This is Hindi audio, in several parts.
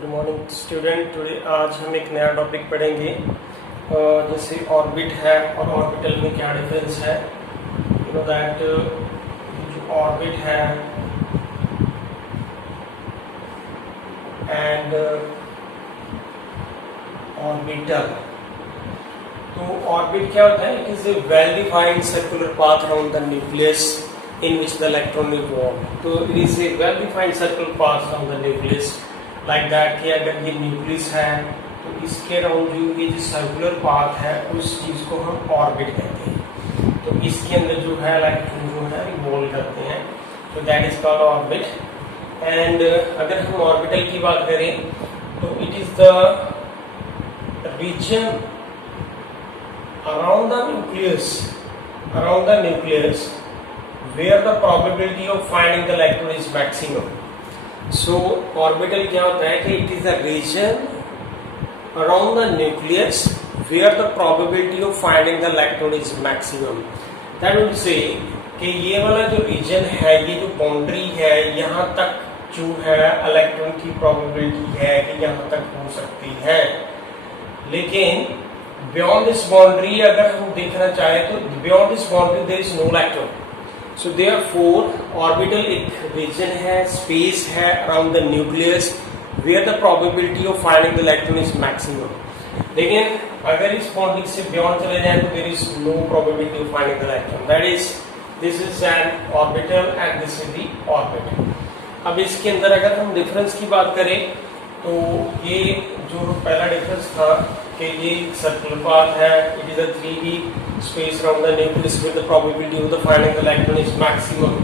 Good morning student. टुडे आज हम एक नया टॉपिक पढ़ेंगे, जैसे ऑर्बिट है और ऑर्बिटल में क्या डिफरेंस है। यू नो दैट जो ऑर्बिट है एंड ऑर्बिटल, तो ऑर्बिट क्या होता है? It is a well defined circular path around the nucleus in which the electron revolve. So it is a well defined circular path on the nucleus like that कि अगर ये न्यूक्लियस है तो इसके अराउंड जो ये जो सर्कुलर पाथ है उस चीज को हम ऑर्बिट कहते हैं। तो इसके अंदर जो है इलेक्ट्रॉन जो है रिवॉल्व करते हैं, तो that is called orbit. And अगर हम ऑर्बिटल की बात करें तो it is the region around the nucleus where the probability of finding the electron is maximum. So orbital क्या होता है कि it is the region around the nucleus where the probability of finding the electron is maximum. That would say कि ये वाला जो region है, ये जो boundary है, यहाँ तक जो है इलेक्ट्रॉन की probability है कि यहाँ तक हो सकती है। लेकिन beyond this boundary अगर हम देखना चाहें तो beyond this boundary there is no electron. So therefore orbital एक region है, space है around the nucleus where the probability of finding the electron is maximum. लेकिन अगर इस boundary से beyond चले जाएं तो there is no probability of finding the electron. That is, this is an orbital and this is the orbit. अब इसके अंदर अगर हम डिफरेंस की बात करें तो ये जो पहला डिफरेंस था कि ये सर्कुलर पाथ है, it is a 3D space around the nucleus with the probability of the finding the electron is maximum.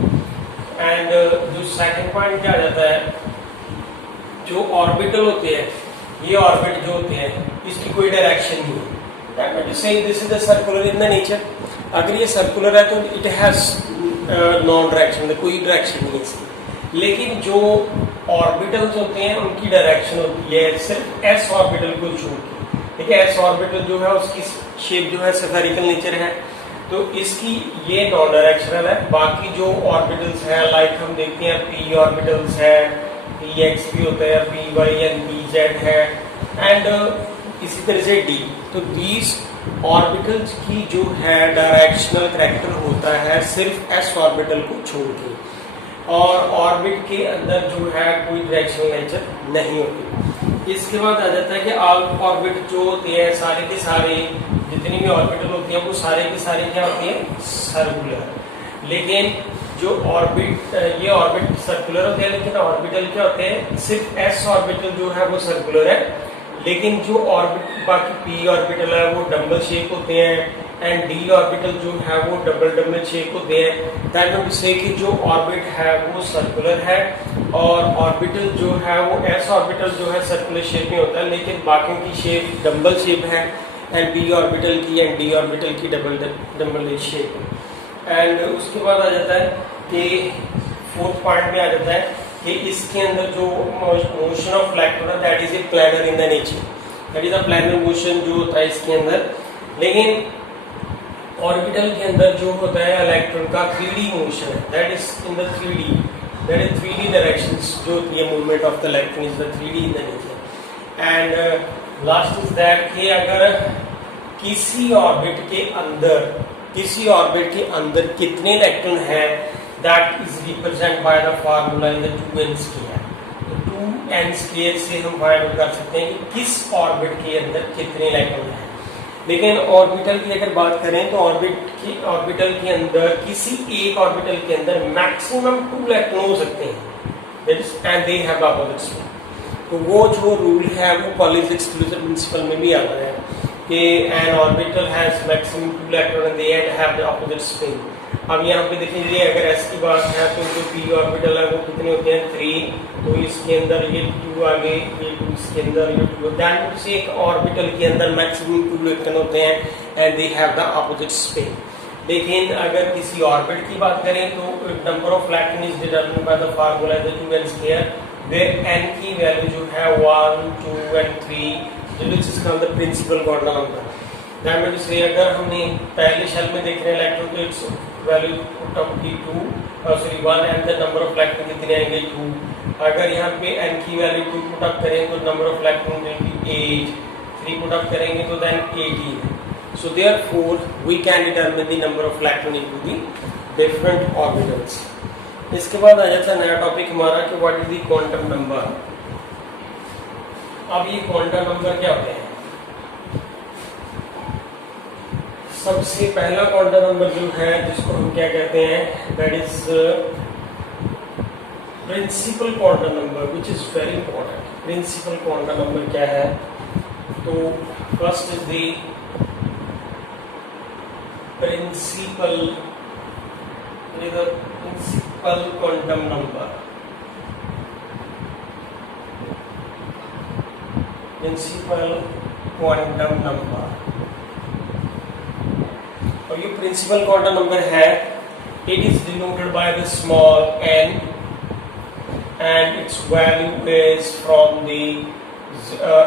And जो सेकंड पॉइंट क्या आ जाता है, जो ऑर्बिटल होते हैं, ये ऑर्बिट जो होते हैं इसकी कोई डायरेक्शन नहीं है। दैट मीन टू से this is the circular in the nature. अगर ये सर्कुलर है तो इट हैज नॉन डायरेक्शन, कोई डायरेक्शन नहीं है इसकी। लेकिन जो ऑर्बिटल्स होते हैं उनकी डायरेक्शन होती है सिर्फ एस ऑर्बिटल को छोड़ के। देखिए एस ऑर्बिटल जो है उसकी शेप जो है स्फेरिकल नेचर है, तो इसकी ये नॉन डायरेक्शनल है। बाकी जो ऑर्बिटल्स है लाइक हम देखते हैं पी ऑर्बिटल्स है, पी एक्स भी होता है, p y and p z है, एंड इसी तरह से डी। तो दीज ऑर्बिटल्स की जो है डायरेक्शनल कैरेक्टर होता है सिर्फ एस ऑर्बिटल को छोड़ के, और ऑर्बिट के अंदर जो है कोई डायरेक्शनल नेचर नहीं होती। इसके बाद आ जाता है कि ऑर्बिट जो होती है सारे के सारे जितनी भी ऑर्बिटल होती हैं वो सारे के सारे क्या होती हैं, सर्कुलर। लेकिन जो ऑर्बिट ये ऑर्बिट सर्कुलर होते हैं, लेकिन ऑर्बिटल क्या होते हैं, सिर्फ एस ऑर्बिटल जो है वो सर्कुलर है, लेकिन जो ऑर्बिट बाकी पी ऑर्बिटल है वो डबल शेप होते हैं, एंड डी ऑर्बिटल जो है वो डबल शेप होते हैं। दैट मीन टू से कि जो ऑर्बिट है वो सर्कुलर है और ऑर्बिटल जो है वो एस ऑर्बिटल जो है सर्कुलर शेप में होता है, लेकिन बाकियों की शेप डबल शेप है, एंड बी ऑर्बिटल की एंड डी ऑर्बिटल की डबल शेप। एंड उसके बाद आ जाता है कि फोर्थ पॉइंट में आ जाता है कि इसके अंदर जो मोशन ऑफ इलेक्ट्रॉन है that is a planar in the nature, that is a planar motion जो होता है इसके अंदर। लेकिन ऑर्बिटल के अंदर जो होता है इलेक्ट्रॉन का 3D मोशन है, that is in the 3D directions जो होती है movement of the electron is the 3D in the nature. And last is that कि अगर किसी ऑर्बिट के अंदर कितने इलेक्ट्रॉन है that is represent by the formula in the 2n square. तो 2n स्क्वायर से हम फाइंड आउट कर सकते हैं कि किस ऑर्बिट के अंदर कितने इलेक्ट्रॉन है। लेकिन ऑर्बिटल की अगर बात करें तो ऑर्बिटल के अंदर किसी एक ऑर्बिटल के अंदर मैक्सिमम 2 इलेक्ट्रॉन हो सकते हैं, and they have opposite spin. तो वो जो रूल है वो पॉलीज एक्सक्लूजन प्रिंसिपल में भी आता है कि N orbital has maximum 2 electron and they have the opposite spin. अब यहाँ पे देखेंगे अगर एस की बात है तो जो पी ऑर्बिटल है वो कितने होते हैं, 3। तो इसके अंदर ये 2 आगे, ये 2 इसके अंदर, ये 2। दैट मींस एक ऑर्बिटल के अंदर मैक्सिमम 2 इलेक्ट्रॉन होते हैं and they have the opposite spin. लेकिन अगर किसी ऑर्बिट की बात करें तो number of electron is determined by the formula the 2n square, where n की वैल्यू जो है 1, 2 and 3 which is called the principal quantum number. That means say अगर हमने पहले शेल में देख रहे हैं इलेक्ट्रॉन तो इट्स वैल्यू पुट अप की 1 and the number of electron कितने आएंगे 2। अगर यहाँ पे n की वैल्यू 2 पुट अप करें तो नंबर ऑफ इलेक्ट्रॉन विल बी 8, 3 पुट अप करेंगे तो then 18। So therefore we can determine the number of electron into the different orbitals. इसके बाद आ जाता है नया टॉपिक हमारा कि what is the quantum number. अब ये क्वांटम नंबर क्या होते हैं? सबसे पहला क्वांटम नंबर जो है जिसको हम क्या कहते हैं, that is principal quantum number, which is very important. Principal quantum number क्या है? तो first is the principal quantum number. Principal quantum number, और ये प्रिंसिपल क्वांटम नंबर है, it is denoted by the small n and its value is from the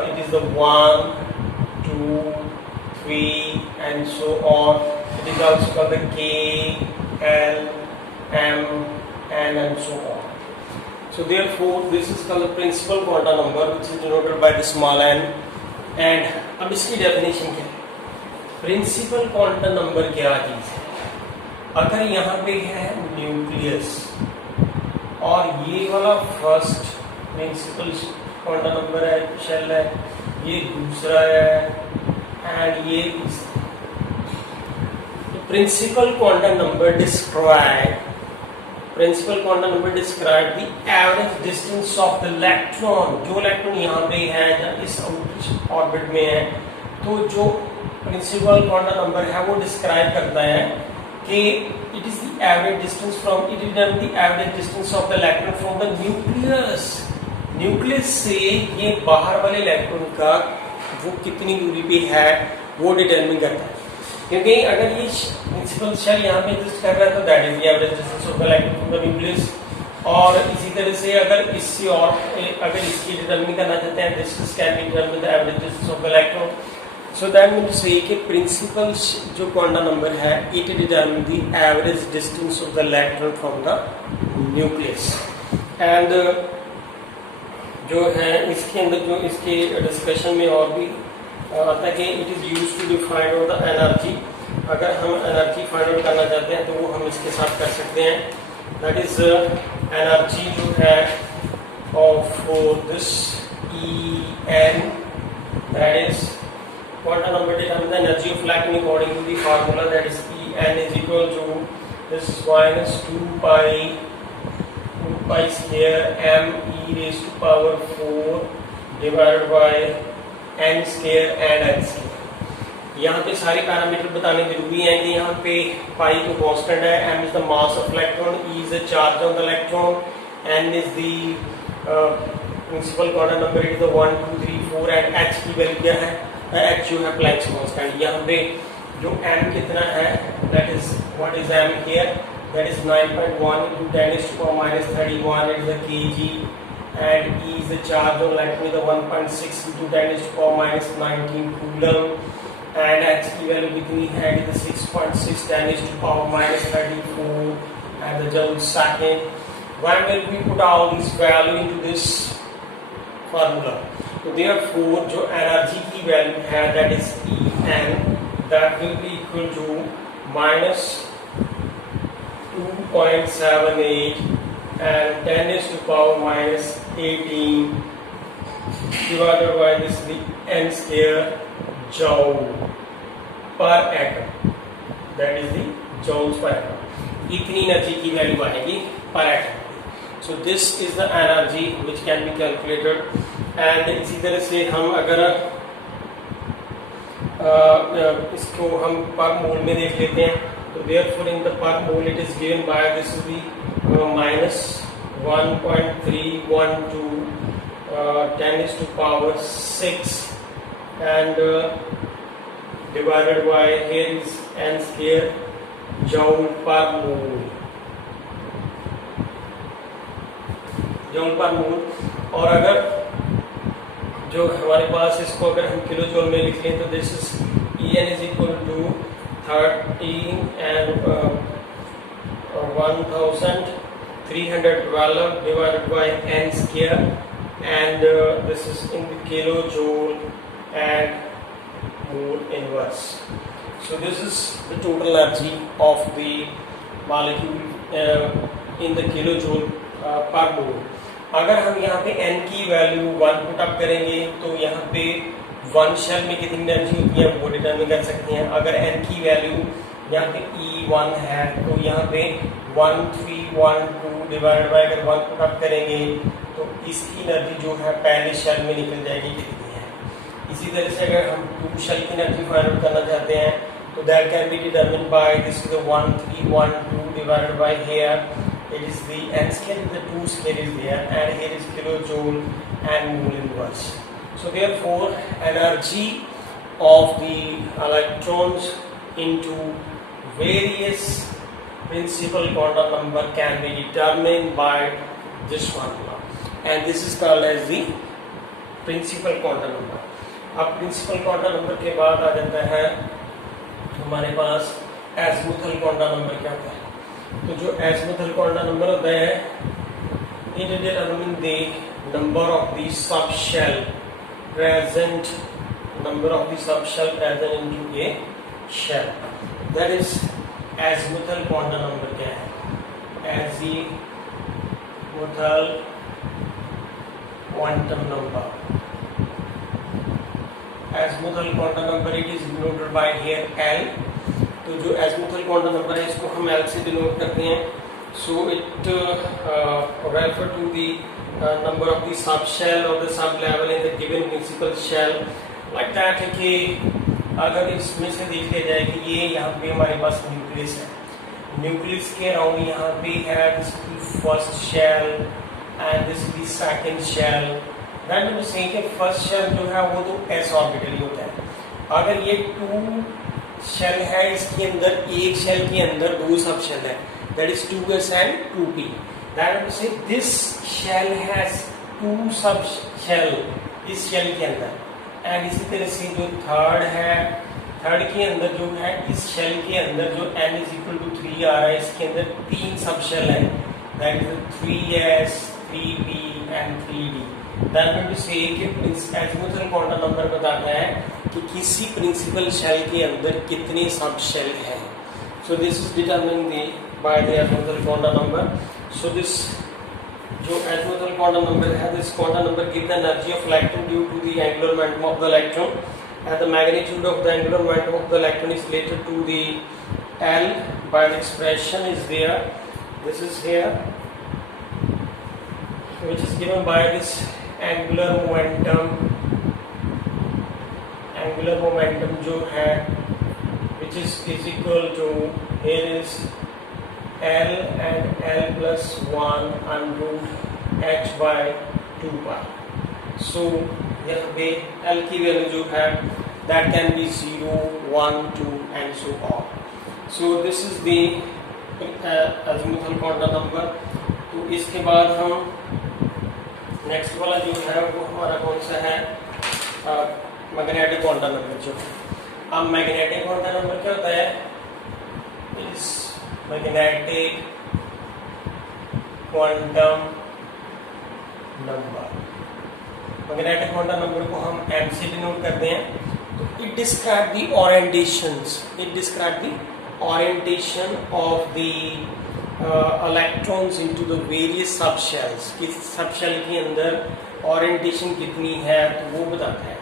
it is the 1, 2, 3 and so on. It is also called the K, L, M, N and so on. So therefore this is called the principal quantum number, which is denoted by the small n. And अब इसकी डेफिनेशन क्या है? प्रिंसिपल क्वांटम नंबर क्या चीज है? अगर यहाँ पे है न्यूक्लियस और ये वाला फर्स्ट प्रिंसिपल क्वांटम नंबर है, शेल है, ये दूसरा है एंड ये principal quantum number describe the average distance of the electron. जो इलेक्ट्रॉन यहाँ पे है या इस ऑर्बिट में है, तो जो प्रिंसिपल क्वांटम नंबर है वो डिस्क्राइब करता है कि it is the average distance from, it is the average distance of the electron from the nucleus से ये बाहर वाले इलेक्ट्रॉन का वो कितनी दूरी पे है वो डिटरमिन करता है। क्योंकि अगर ये प्रिंसिपल शेल यहाँ पे एग्जिस्ट कर रहा है तो that is the average distance of the electron from the nucleus. और इसी तरह से अगर इससे और अगर इसकी डिटरमिन करना चाहते हैं, this can be determine the average distance of the electron. So that means say कि principal जो क्वांटम नंबर है, it determine the average distance of the electron from the nucleus। and जो है इसके अंदर जो इसके डिस्कशन में और भी आता है कि it is used to define out the energy। अगर हम एनर्जी फाइंड आउट करना चाहते हैं तो वो हम इसके साथ कर सकते हैं। that is एनर्जी जो है of this En, that is quantum number determines the energy of electron according to the formula, that is En is equal to this minus 2 pi square m e raised to power 4 divided by n square and n square। यहाँ पे सारे पैरामीटर बताने जरूरी हैं कि यहाँ पे पाई तो कांस्टेंट है, m is the mass of electron, e is the charge on the electron, n is the principal quantum number, it is the 1, 2, 3, 4 and h की वैल्यू क्या है? h जो है प्लैंक्स कांस्टेंट। यहाँ पे जो m कितना है, that is what is m here, that is 9.1 into 10 is to power minus 31, it is the kg, and e is the charge on electron, the 1.6 into 10 is to power minus 19 coulomb, and h की वैल्यू कितनी है, it is 6.6 10 is to power minus 34 and the joule second। When will we put all these value into this formula? तो therefore जो एनर्जी की वैल्यू है, that is En, that will be equal to minus 2.78 and 10 is to power minus 18 divided by this the n square joule per atom, that is the joules per atom। इतनी एनर्जी की वैल्यू आएगी पर atom. So this is the energy which can be calculated। and इसी तरह से हम अगर इसको हम पर मोल में देख लेते हैं तो therefore in the per mole it is given by this is the minus 1.312 10 is to power 6 and divided by here is n square joule per mole, joule per mole। और अगर जो हमारे पास इसको अगर हम किलो जूल में लिख लें तो this is En is equal to 13 and 1000 312 divided by n square, and this is in the kilojoule and mole inverse. So this is the total energy of the molecule in the kilojoule per mole. अगर हम यहाँ पे n की वैल्यू 1 पुट अप करेंगे तो यहाँ पे 1 शेल में कितनी एनर्जी होती है वो डिटरमिन कर सकते हैं. अगर n की वैल्यू यहाँ पे E1 है तो यहाँ पे 1312 डिवाइडेड बाय अगर 1 पुट अप करेंगे तो इसकी एनर्जी जो है पहले शेल में निकल जाएगी कितनी है. इसी तरह से अगर हम 2 शेल की एनर्जी फाइंड आउट करना चाहते हैं तो that can be determined by this is 1312 divided by here it is the n square, the 2 square is there, and here is kilojoule and mole inverse. So therefore energy of the electrons into various principal quantum number can be determined by this formula, and this is called as the principal quantum number. अब principal quantum number के बाद आ जाता है हमारे पास azimuthal quantum number क्या होता है. तो जो azimuthal quantum number होता है it determines the number of the subshell present into a shell. That is azimuthal quantum number क्या है. Azimuthal quantum number. Azimuthal quantum number it is denoted by here L. तो जो azimuthal quantum number है इसको हम L से डिनोट करते हैं. So it refer to the number of the subshell or the sub-level in the given principal shell. Like that है कि अगर इसमें से देख लिया जाए कि ये यहाँ पे हमारे पास न्यूक्लियस है. न्यूक्लियस के अराउंड यहाँ पे है this first shell and this the second shell. That mean to say कि फर्स्ट शेल जो है वो तो s ऑर्बिटल ही होता है. अगर ये 2 शेल है इसके अंदर एक शेल के अंदर 2 सब शेल है that is 2s and 2p. that is to say this shell has 2 sub shell इस शेल के अंदर, एंड इसी तरह से जो थर्ड है थर्ड के अंदर जो है इस शेल के अंदर जो n is equal to 3 आ रहा है इसके अंदर 3 सब शेल है that is 3s 3p and 3d. that means to say कि azimuthal quantum number बताता है कि किसी प्रिंसिपल शेल के अंदर कितने सब शेल हैं. So this is determined by the azimuthal quantum number. So this जो azimuthal quantum number है this quantum number gives the energy of electron due to the angular momentum of the electron, and the magnitude of the angular momentum of the electron is related to the L by the expression is there. This is here which is given by this angular momentum जो है which is equal to here is L and L plus 1 and root h by 2 pi. So यहाँ पे L की वैल्यू जो है that can be 0, 1, 2 and so on. So this is the azimuthal quantum number. तो इसके बाद हम नेक्स्ट वाला जो है वो हमारा कौन सा है मैग्नेटिक क्वांटम नंबर. जो अब मैग्नेटिक क्वांटम नंबर क्या होता है इस मैग्नेटिक क्वांटम नंबर को हम m से डिनोट करते हैं. तो it describe the orientation of the electrons into the various subshells. किस सबशेल के अंदर ओरिएंटेशन कितनी है तो वो बताता है.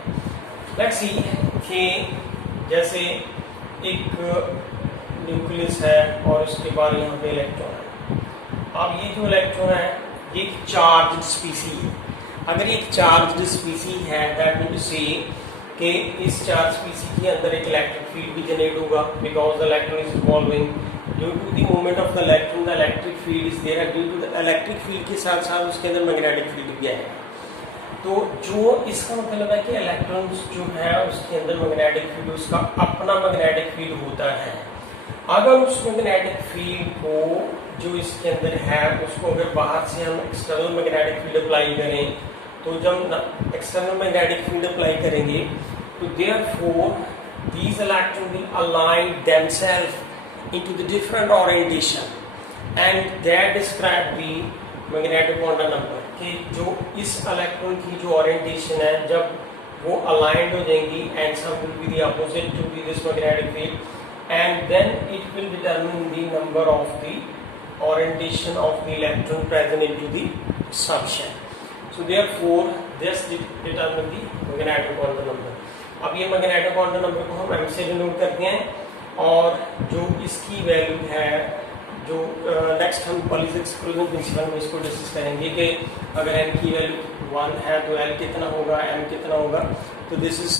लेट्स सी कि जैसे एक न्यूक्लियस है और उसके बाद यहाँ पे इलेक्ट्रॉन है. अब ये जो इलेक्ट्रॉन है ये एक चार्ज्ड स्पीसी है. अगर एक चार्ज्ड स्पीसी है दैट मीन टू से कि इस चार्ज स्पीसी के अंदर एक इलेक्ट्रिक फील्ड भी जनरेट होगा because the electron is revolving. Due to the movement of the electron the electric field is there. Due to the electric field के साथ साथ उसके अंदर मैग्नेटिक फील्ड भी आएगा. तो जो इसका मतलब है कि इलेक्ट्रॉन्स जो है उसके अंदर मैग्नेटिक फील्ड उसका अपना मैग्नेटिक फील्ड होता है. अगर उस मैग्नेटिक फील्ड को जो इसके अंदर है उसको अगर बाहर से हम एक्सटर्नल मैग्नेटिक फील्ड अप्लाई करें तो जब एक्सटर्नल मैग्नेटिक फील्ड अप्लाई करेंगे तो therefore these electrons will align themselves into the different orientation, and that describe the magnetic quantum number कि जो इस इलेक्ट्रॉन की जो ओरिएंटेशन है जब वो अलाइंड हो जाएंगी and some will be the opposite to the this magnetic field and then it will determine the number of the orientation of the electron present into the subshell. So therefore this determine the magnetic quantum number. अब ये magnetic quantum number को हम m से डिनोट करते हैं और जो इसकी वैल्यू है जो नेक्स्ट हम पॉलीज एक्सक्लूजन प्रिंसिपल में इसको डिस्कस करेंगे कि अगर n की वैल्यू 1 है तो l कितना होगा m कितना होगा. तो दिस इज